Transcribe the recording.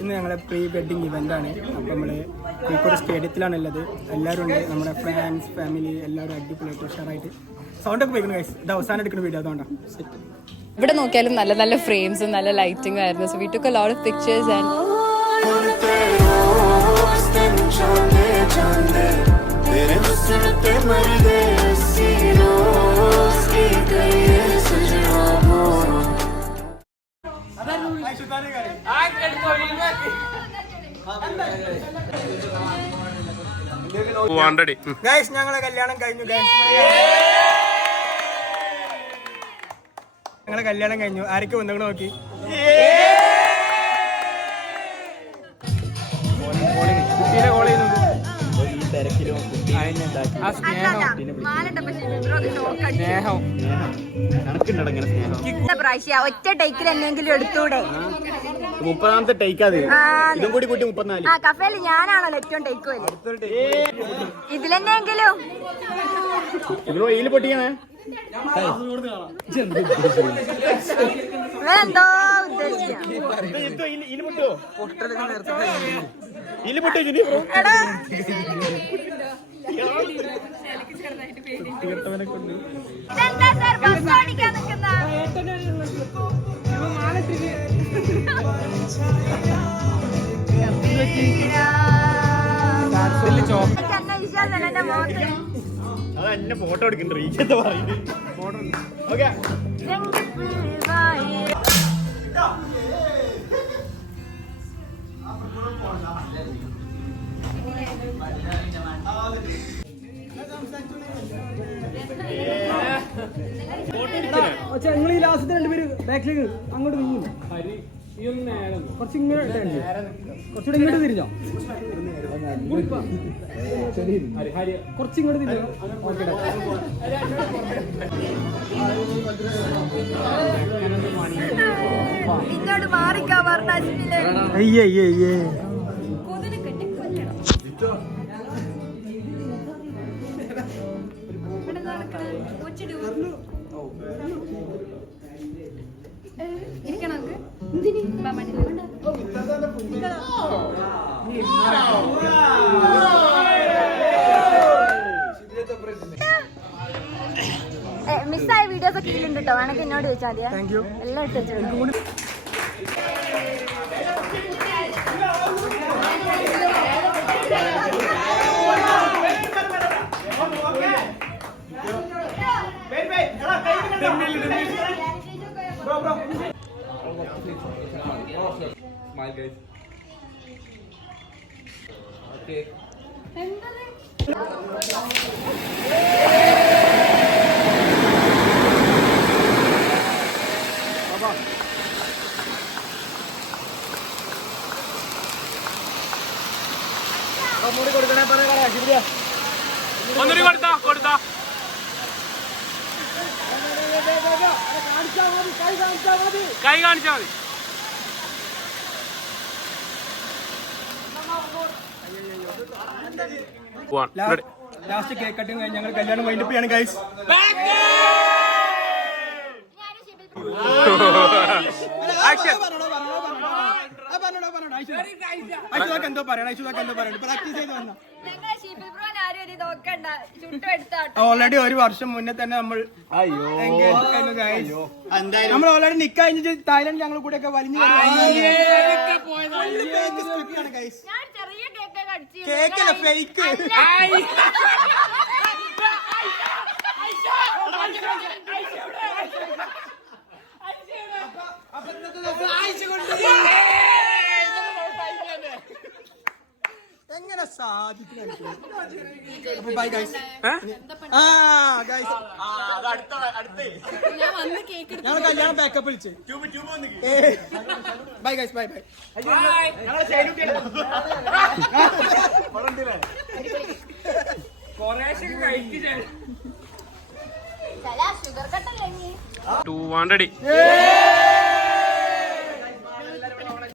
ഇന്ന് ഞങ്ങളെ pre wedding ഇവൻ്റാണ്. അപ്പോൾ നമ്മൾ കോഴിക്കോട് സ്റ്റേഡിയത്തിലാണുള്ളത്. എല്ലാവരും ഉണ്ട്, നമ്മുടെ ഫ്രണ്ട്സ് ഫാമിലി എല്ലാവരും അടിപൊളിയായിട്ട് ഉഷാറായിട്ട് സൗണ്ടൊക്കെ പോയിക്കുന്നു ഗൈസ്. ഇത് അവസാനം എടുക്കുന്ന വീഡിയോ അതുകൊണ്ടാണ്. ഇവിടെ നോക്കിയാലും നല്ല നല്ല ഫ്രെയിംസും നല്ല ലൈറ്റിംഗും ആയിരുന്നു. So we took a lot of pictures and guys ഞങ്ങളെ കല്യാണം കഴിഞ്ഞു. ഞങ്ങളെ കല്യാണം കഴിഞ്ഞു. ആരൊക്കെ വന്നു നോക്കി. കുട്ടീനെ കോൾ ചെയ്യുന്നത് ഒറ്റ ടേക്കിൽ എന്തെങ്കിലും എടുത്തൂടെ? 30ാമത്തെ ടേക്കാതെ ഇതും കൂടി കൂട്ടി 34. ആ കഫേല് ഞാനാണല്ലോ ഏറ്റവും ടേക്ക് വരും. ഇതിലെന്നെങ്കിലും പൊട്ടിക്കണേ എന്തോ ഉദ്ദേശിക്കാം. എടാ ഇതെന്താ സാർ ബസ് ഓടിക്കാൻ നിൽക്കുന്ന? അതെന്നെ ഫോട്ടോ എടുക്കണ്ട റീച്ച് പറയുന്നത്. ഓക്കെ ഞങ്ങൾ ഈ ലാസ്റ്റത്തെ രണ്ടുപേര് ബാക്കിലേക്ക് അങ്ങോട്ട് നീങ്ങും. കുറച്ച് ഇങ്ങോട്ട് കുറച്ചുകൂടെ ഇങ്ങോട്ട് തിരിഞ്ഞോ. കുറച്ച് ഇങ്ങോട്ട് തിരിഞ്ഞോ. ഇങ്ങോട്ട് മാറിക്കാ പറഞ്ഞ അയ്യേ അയ്യേ അയ്യേ മിസ്സായ വീഡിയോസ് ഒക്കെ ഇതിലുണ്ട് കേട്ടോ. വേണമെങ്കിൽ എന്നോട് ചോദിച്ചാൽ മതിയാ. എല്ലാം ഇട്ടു. ഒന്നൂടി കൊടുത്താ കൈ കാണിച്ചാ മതി. ലാസ്റ്റ് കേക്ക് കട്ടിങ് കഴിഞ്ഞ് ഞങ്ങൾ കല്യാണം വൈൻഡപ്പ് ചെയ്യാണ് ഗൈസ്. എന്തോ പറയണം പ്രാക്ടീസ് ചെയ്ത് വന്ന ഓൾറെഡി ഒരു വർഷം മുന്നേ തന്നെ നമ്മൾ നമ്മൾ ഓൾറെഡി നിക്കാ കഴിഞ്ഞിട്ട് തായ്ലൻഡ് ഞങ്ങൾ കൂടെ ഒക്കെ വലിഞ്ഞു കേക്കല്ല ഫേക്ക്. എങ്ങനെ സാധിക്കും? ഞങ്ങൾ കല്യാണം ബാക്കപ്പ് വിളിച്ച് bye guys bye bye. Sugar കട്ടല്ലേ? 200